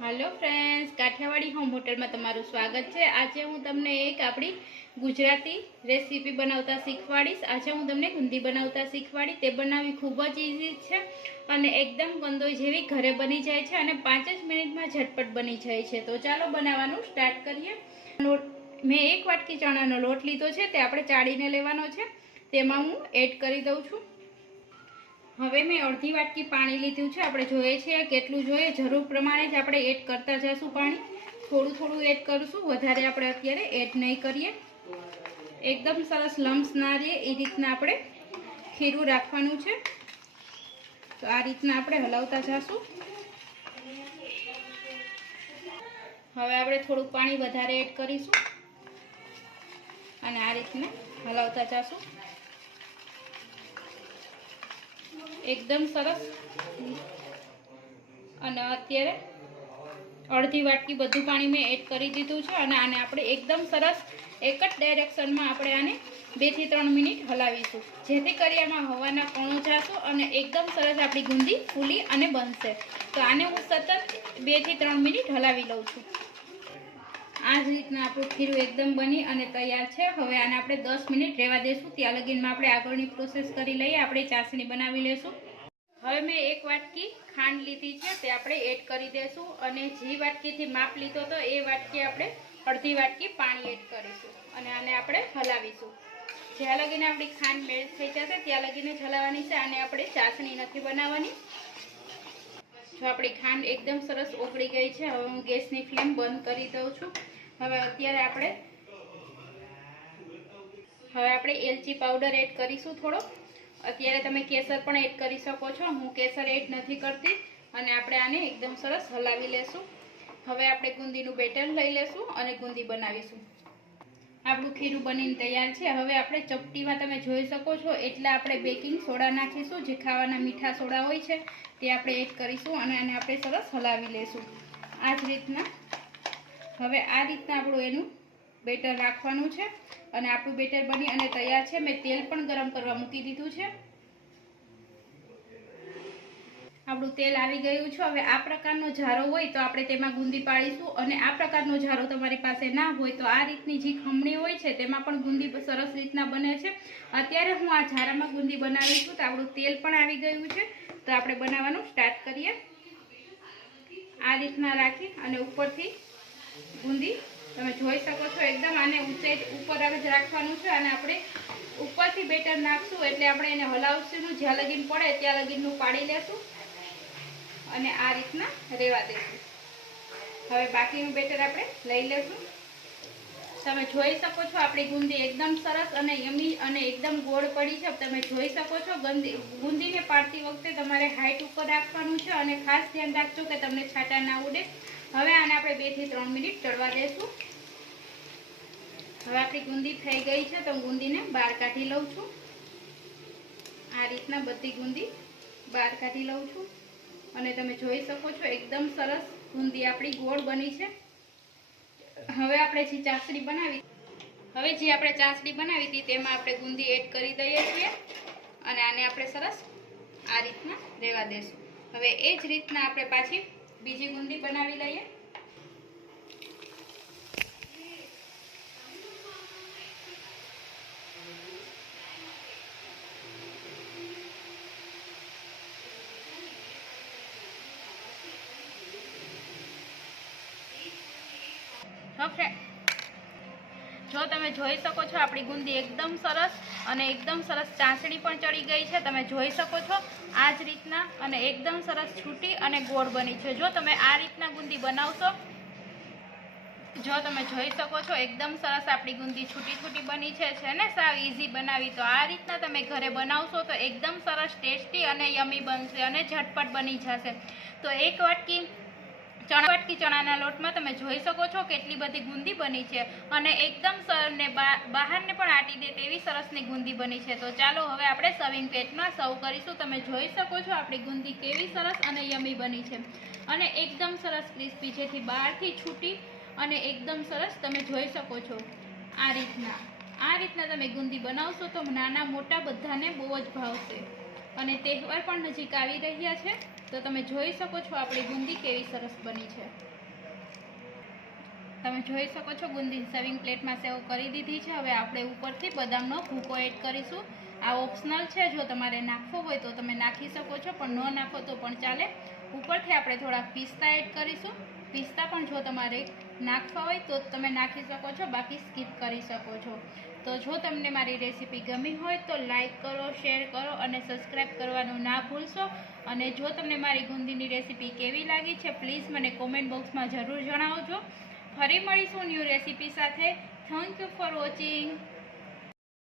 હાલો friends Kathiawadi home હોટલમાં તમારું સ્વાગત છે. આજે હું તમને એક આપણી ગુજરાતી રેસીપી બનાવતા શીખવાડીશ. આજે હું તમને ગુંદી બનાવતા શીખવાડી. તે બનાવવી ખૂબ જ ઇઝી છે અને એકદમ ગંદોઈ જેવી ઘરે બની જાય છે અને પાંચ જ મિનિટમાં ઝટપટ બની જાય છે. તો ચાલો બનાવવાનું સ્ટાર્ટ કરીએ. મેં એક વાટકી ચણાનો લોટ લીધો છે. તે આપણે ચાળીને લેવાનો છે. તેમાં હું એડ કરી દઉં છું. હવે મેં અડધી વાટકી પાણી લીધું છે. આપણે જોઈએ છીએ કેટલું જોઈએ. જરૂર પ્રમાણે જ આપણે એડ કરતા જઈશું પાણી. થોડું થોડું એડ કરીશું. વધારે આપણે અત્યારે એડ નહીં કરીએ. એકદમ સરસ લમ્સ ના રહે. એ રીતના આપણે ખીરું રાખવાનું છે. તો આ રીતના આપણે હલાવતા જઈશું હવે આપણે થોડુંક પાણી વધારે એડ કરીશું. અને આ રીતના હલાવતા જઈશું એકદમ સરસ. અને અત્યારે અડધી વાટકી બધું પાણી મેં એડ કરી દીધું છે અને આને આપણે એકદમ સરસ એક જ ડાયરેક્શનમાં આપણે આને બેથી ત્રણ મિનિટ હલાવીશું. જેથી કરી આમાં હવાના કણો જાશું અને એકદમ સરસ આપણી ગુંદી ફૂલી અને બનશે. તો આને હું સતત બેથી ત્રણ મિનિટ હલાવી લઉં છું. આ જ રીતના આપણું ખીરું એકદમ બની અને તૈયાર છે. હવે આને આપણે દસ મિનિટ રહેવા દઈશું ત્યાં લગીનમાં આપણે આગળની પ્રોસેસ કરી લઈએ. આપણે ચાસણી બનાવી લઈશું હવે મેં એક વાટકી ખાંડ લીધી છે. તે આપણે એડ કરી દઈશું અને જે વાટકીથી માપ લીધો તો એ વાટકી આપણે અડધી વાટકી પાણી એડ કરીશું. અને આને આપણે હલાવીશું. જ્યાં લગીને આપણી ખાંડ મેળ થઈ જશે, ત્યાં લગીને હલાવવાની છે. આને આપણે ચાસણી નથી બનાવવાની. જો આપણી ખાંડ એકદમ સરસ ઓગળી ગઈ છે, હવે હું ગેસની ફ્લેમ બંધ કરી દઉં છું. હવે અત્યારે આપણે હવે આપણે એલચી પાવડર એડ કરીશું થોડો. અત્યારે તમે કેસર પણ એડ કરી શકો છો. હું કેસર એડ નથી કરતી અને આપણે આને એકદમ સરસ હલાવી લેશું. હવે આપણે ગુંદીનું બેટર લઈ લેશું અને ગુંદી બનાવીશું. આપણું ખીરું બનીને તૈયાર છે. હવે આપણે ચપટીમાં તમે જોઈ શકો છો. એટલે આપણે બેકિંગ સોડા નાખીશું, જે ખાવાના મીઠા સોડા હોય છે, તે આપણે એડ કરીશું અને આને આપણે સરસ હલાવી લેશું. આ જ રીતના. હવે આ રીતના આપણું એનું બેટર રાખવાનું છે. અને આપણું બેટર બની અને તૈયાર છે. મેં તેલ પણ ગરમ કરવા મૂકી દીધું છે. આપણું તેલ આવી ગયું છે. હવે આ પ્રકારનો ઝારો હોય તો આપણે તેમાં ગુંદી પાડીશું અને આ પ્રકારનો ઝારો તમારી પાસે ના હોય તો આ રીતની જે ખમણી હોય છે તેમાં પણ ગુંદી સરસ રીતના બને છે. અત્યારે હું આ ઝારામાં ગુંદી બનાવી છું તો આપણું તેલ પણ આવી ગયું છે. તો આપણે બનાવવાનું સ્ટાર્ટ કરીએ. આ રીતના રાખી અને ઉપરથી ગુંદી તમે જોઈ શકો છો એકદમ આને ઊંચાઈ ઉપર જ રાખવાનું છે અને આપણે ઉપરથી બેટર નાખશું એટલે આપણે એને હલાવશું જ્યાં લગીન પડે ત્યાં લગીનનું પાડી લેશું. અને આ રીતના રહેવા દઈશું હવે બાકીનું બેટર આપણે લઈ લેશું. તમે જોઈ શકો છો આપણી ગુંદી એકદમ સરસ અને યમી અને એકદમ ગોળ પડી છે. તમે જોઈ શકો છો ગંદી ગુંદીને પાડતી વખતે તમારે હાઈટ ઉપર રાખવાનું છે અને ખાસ ધ્યાન રાખજો કે તમને છાંટા ના ઉડે. હવે આને આપણે બેથી ત્રણ મિનિટ ચડવા દઈશું હવે આપણી ગુંદી થઈ ગઈ છે તો ગુંદીને બહાર કાઢી લઉં છું. આ રીતના બધી ગુંદી બહાર કાઢી લઉં છું. અને તમે જોઈ શકો છો, એકદમ સરસ ગુંદી આપણી ગોળ બની છે. હવે આપણે જે ચાસણી બનાવી હવે જે આપણે ચાસણી બનાવી હતી, તેમાં આપણે ગુંદી એડ કરી દઈએ છીએ અને આને આપણે સરસ આ રીતના રહેવા દેશું. હવે એ જ રીતના આપણે પાછી બીજી ગુંદી બનાવી લઈએ. ફ્રેન્ડ જો તમે જોઈ શકો છો, આપણી ગુંદી એકદમ સરસ અને એકદમ સરસ ચાસણી પણ ચડી ગઈ છે. તમે જોઈ શકો છો, આ જ રીતના અને એકદમ સરસ છૂટી અને ગોળ બની છે. જો તમે આ રીતના ગુંદી બનાવશો, જો તમે જોઈ શકો છો, એકદમ સરસ આપણી ગુંદી છૂટી છૂટી બની છે છે ને? સાવ ઇઝી બનાવી. તો આ રીતના તમે ઘરે બનાવશો તો એકદમ સરસ ટેસ્ટી અને યમી બનશે અને ઝટપટ બની જશે. તો એક વાટકી ચણા વાટકી ચણાના લોટમાં તમે જોઈ શકો છો કેટલી બધી ગુંદી બની છે. અને એકદમ સરને બહારને પણ આટી દે તેવી સરસની ગુંદી બની છે. તો ચાલો હવે આપણે સર્વિંગ પેટમાં સર્વ કરીશું. તમે જોઈ શકો છો આપણી ગુંદી કેવી સરસ અને યમી બની છે. અને એકદમ સરસ ક્રિસ્પી જેથી બહારથી છૂટી અને એકદમ સરસ તમે જોઈ શકો છો આ રીતના. આ રીતના તમે ગુંદી બનાવશો તો નાના મોટા બધાને બહુ જ ભાવશે. અને તહેવાર પણ નજીક આવી રહ્યા છે, તો તમે જોઈ શકો છો આપણી બુંદી કેવી સરસ બની છે. તમે જોઈ શકો છો બુંદી સર્વિંગ પ્લેટમાં સેવ કરી દીધી છે. હવે આપણે ઉપરથી બદામનો ભૂકો એડ કરીશું. આ ઓપ્શનલ છે, જો તમારે નાખવો હોય તો તમે નાખી શકો છો, પણ ન નાખો તો પણ ચાલે. ઉપરથી આપણે થોડા પિસ્તા એડ કરીશું. પિસ્તા પણ જો તમારે નાખવા હોય તો તમે નાખી શકો છો, બાકી સ્કીપ કરી શકો છો. તો જો તમને મારી રેસીપી ગમી હોય તો લાઇક કરો, શેર કરો અને સબસ્ક્રાઈબ કરવાનું ના ભૂલશો. અને જો તમને મારી ગુંદીની રેસીપી કેવી લાગી છે, પ્લીઝ મને કોમેન્ટ બોક્સમાં જરૂર જણાવજો. ફરી મળીશું ન્યૂ રેસીપી સાથે. Thank you for watching